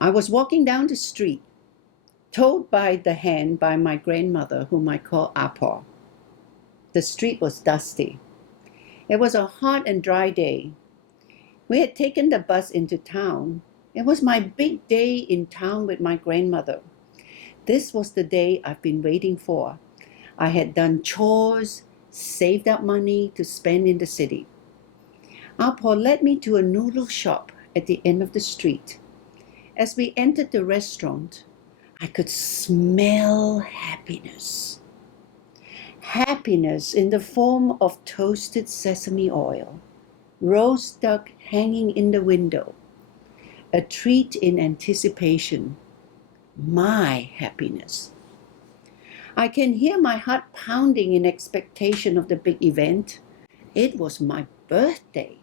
I was walking down the street, told by the hand by my grandmother, whom I call Apo. The street was dusty. It was a hot and dry day. We had taken the bus into town. It was my big day in town with my grandmother. This was the day I've been waiting for. I had done chores, saved up money to spend in the city. Apo led me to a noodle shop at the end of the street. As we entered the restaurant, I could smell happiness. Happiness in the form of toasted sesame oil, roast duck hanging in the window, a treat in anticipation, my happiness. I can hear my heart pounding in expectation of the big event. It was my birthday.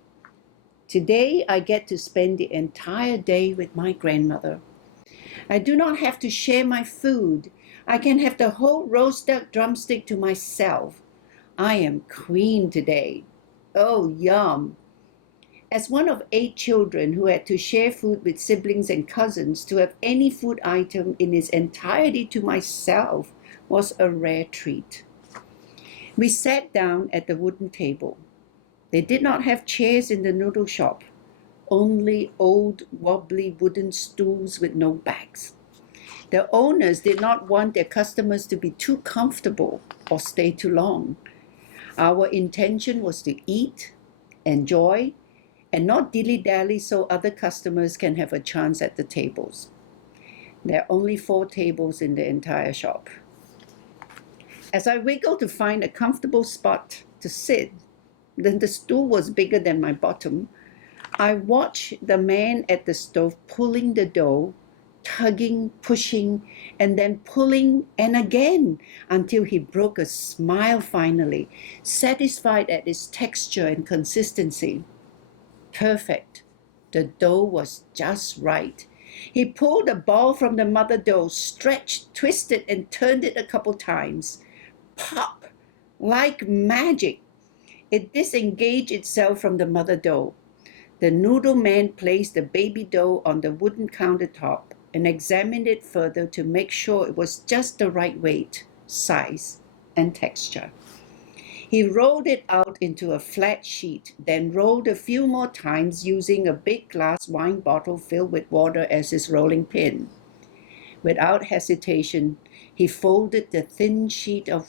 Today I get to spend the entire day with my grandmother. I do not have to share my food. I can have the whole roast duck drumstick to myself. I am queen today. Oh, yum. As one of 8 children who had to share food with siblings and cousins, to have any food item in its entirety to myself was a rare treat. We sat down at the wooden table. They did not have chairs in the noodle shop, only old wobbly wooden stools with no backs. The owners did not want their customers to be too comfortable or stay too long. Our intention was to eat, enjoy, and not dilly-dally so other customers can have a chance at the tables. There are only 4 tables in the entire shop. As I wiggled to find a comfortable spot to sit, then the stool was bigger than my bottom. I watched the man at the stove pulling the dough, tugging, pushing, and then pulling and again until he broke a smile finally, satisfied at its texture and consistency. Perfect. The dough was just right. He pulled the ball from the mother dough, stretched, twisted, and turned it a couple times. Pop! Like magic, it disengaged itself from the mother dough. The noodle man placed the baby dough on the wooden countertop and examined it further to make sure it was just the right weight, size, and texture. He rolled it out into a flat sheet, then rolled a few more times using a big glass wine bottle filled with water as his rolling pin. Without hesitation, he folded the thin sheet of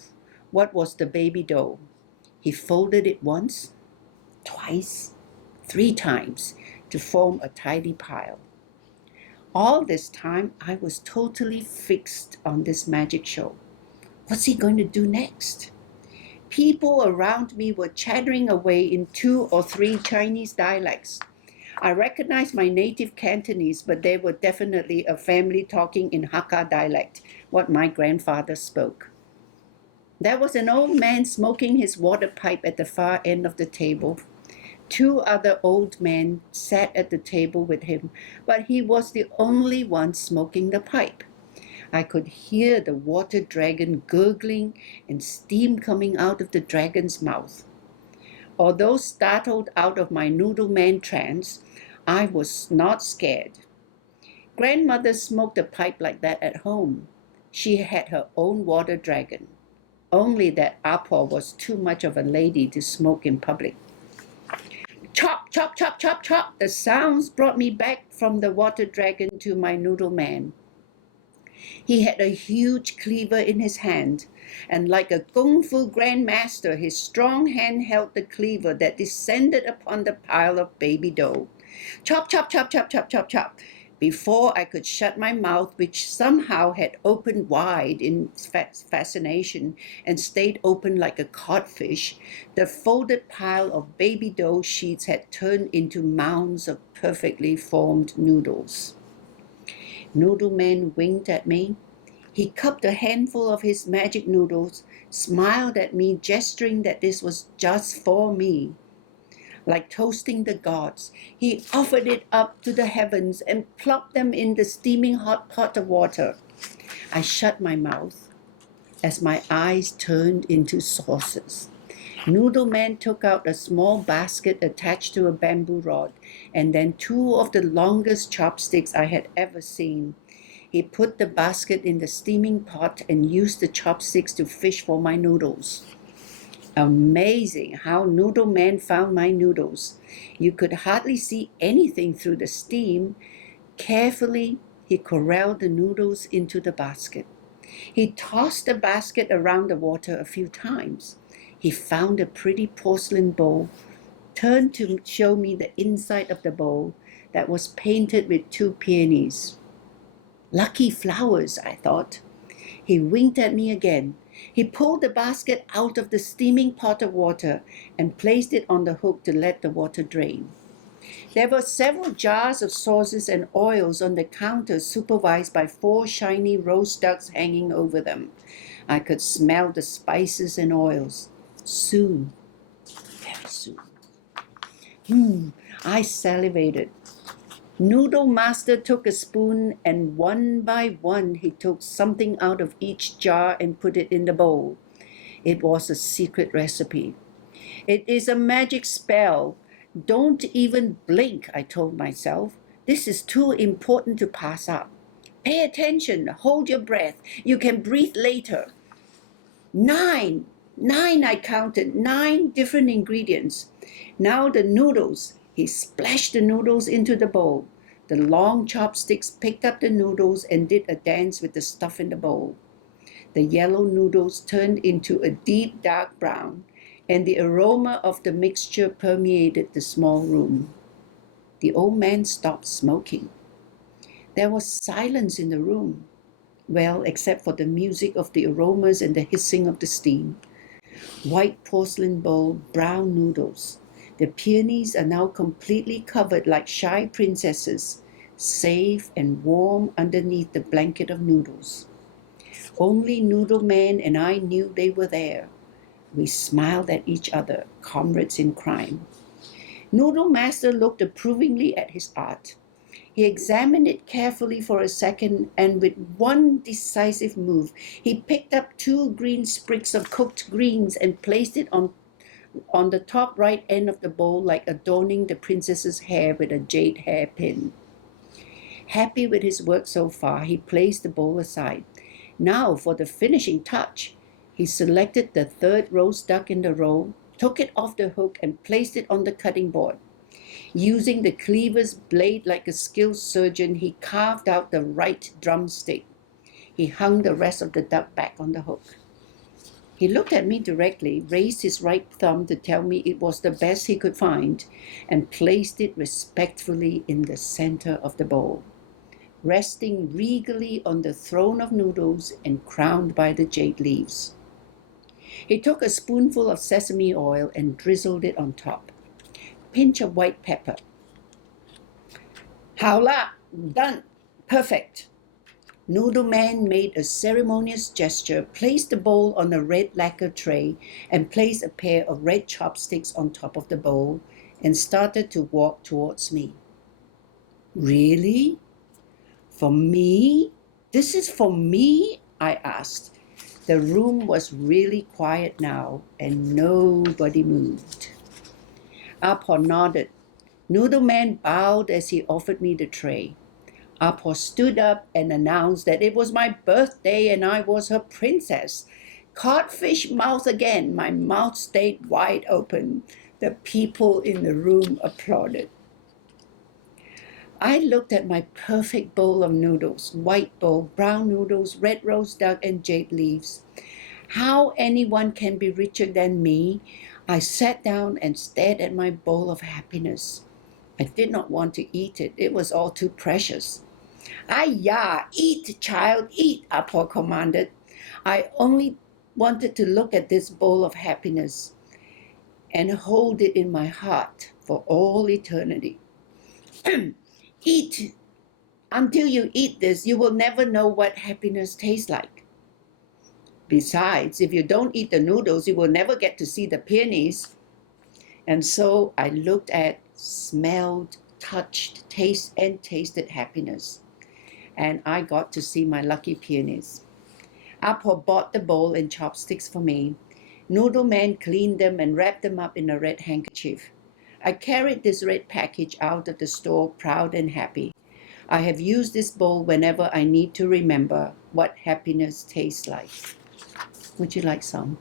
what was the baby dough. He folded it once, twice, 3 times to form a tidy pile. All this time, I was totally fixed on this magic show. What's he going to do next? People around me were chattering away in 2 or 3 Chinese dialects. I recognized my native Cantonese, but they were definitely a family talking in Hakka dialect, what my grandfather spoke. There was an old man smoking his water pipe at the far end of the table. 2 other old men sat at the table with him, but he was the only one smoking the pipe. I could hear the water dragon gurgling and steam coming out of the dragon's mouth. Although startled out of my noodle man trance, I was not scared. Grandmother smoked a pipe like that at home. She had her own water dragon. Only that Apo was too much of a lady to smoke in public. Chop, chop, chop, chop, chop. The sounds brought me back from the water dragon to my noodle man. He had a huge cleaver in his hand, and like a kung fu grandmaster, his strong hand held the cleaver that descended upon the pile of baby dough. Chop, chop, chop, chop, chop, chop, chop. Before I could shut my mouth, which somehow had opened wide in fascination and stayed open like a codfish, the folded pile of baby dough sheets had turned into mounds of perfectly formed noodles. Noodle Man winked at me. He cupped a handful of his magic noodles, smiled at me, gesturing that this was just for me. Like toasting the gods, he offered it up to the heavens and plopped them in the steaming hot pot of water. I shut my mouth as my eyes turned into saucers. Noodle Man took out a small basket attached to a bamboo rod, and then two of the longest chopsticks I had ever seen. He put the basket in the steaming pot and used the chopsticks to fish for my noodles. Amazing how Noodle Man found my noodles. You could hardly see anything through the steam. Carefully, he corralled the noodles into the basket. He tossed the basket around the water a few times. He found a pretty porcelain bowl, turned to show me the inside of the bowl that was painted with two peonies. Lucky flowers, I thought. He winked at me again. He pulled the basket out of the steaming pot of water and placed it on the hook to let the water drain. There were several jars of sauces and oils on the counter, supervised by 4 shiny roast ducks hanging over them. I could smell the spices and oils. Soon, very soon. I salivated. Noodle Master took a spoon, and one by one he took something out of each jar and put it in the bowl. It was a secret recipe. It is a magic spell. Don't even blink, I told myself. This is too important to pass up. Pay attention, hold your breath. You can breathe later. 9, I counted, 9 different ingredients. Now the noodles. He splashed the noodles into the bowl. The long chopsticks picked up the noodles and did a dance with the stuff in the bowl. The yellow noodles turned into a deep dark brown, and the aroma of the mixture permeated the small room. The old man stopped smoking. There was silence in the room. Well, except for the music of the aromas and the hissing of the steam. White porcelain bowl, brown noodles. The peonies are now completely covered like shy princesses, safe and warm underneath the blanket of noodles. Only Noodle Man and I knew they were there. We smiled at each other, comrades in crime. Noodle Master looked approvingly at his art. He examined it carefully for a second, and with one decisive move, he picked up 2 green sprigs of cooked greens and placed it on the top right end of the bowl, like adorning the princess's hair with a jade hairpin. Happy with his work so far, he placed the bowl aside. Now for the finishing touch. He selected the 3rd roast duck in the row, took it off the hook, and placed it on the cutting board. Using the cleaver's blade like a skilled surgeon, he carved out the right drumstick. He hung the rest of the duck back on the hook. He looked at me directly, raised his right thumb to tell me it was the best he could find, and placed it respectfully in the center of the bowl, resting regally on the throne of noodles and crowned by the jade leaves. He took a spoonful of sesame oil and drizzled it on top. Pinch of white pepper. 好啦, done, perfect. Noodle Man made a ceremonious gesture, placed the bowl on a red lacquer tray, and placed a pair of red chopsticks on top of the bowl, and started to walk towards me. Really? For me? This is for me? I asked. The room was really quiet now, and nobody moved. Apo nodded. Noodle Man bowed as he offered me the tray. Apo stood up and announced that it was my birthday and I was her princess. Codfish mouth again. My mouth stayed wide open. The people in the room applauded. I looked at my perfect bowl of noodles, white bowl, brown noodles, red roast duck, and jade leaves. How anyone can be richer than me? I sat down and stared at my bowl of happiness. I did not want to eat it. It was all too precious. "Ayah, eat, child, eat," Apo commanded. I only wanted to look at this bowl of happiness and hold it in my heart for all eternity. Eat. Until you eat this, you will never know what happiness tastes like. Besides, if you don't eat the noodles, you will never get to see the peonies. And so I looked at, smelled, touched, tasted happiness. And I got to see my lucky peonies. Apo bought the bowl and chopsticks for me. Noodle Man cleaned them and wrapped them up in a red handkerchief. I carried this red package out of the store proud and happy. I have used this bowl whenever I need to remember what happiness tastes like. Would you like some?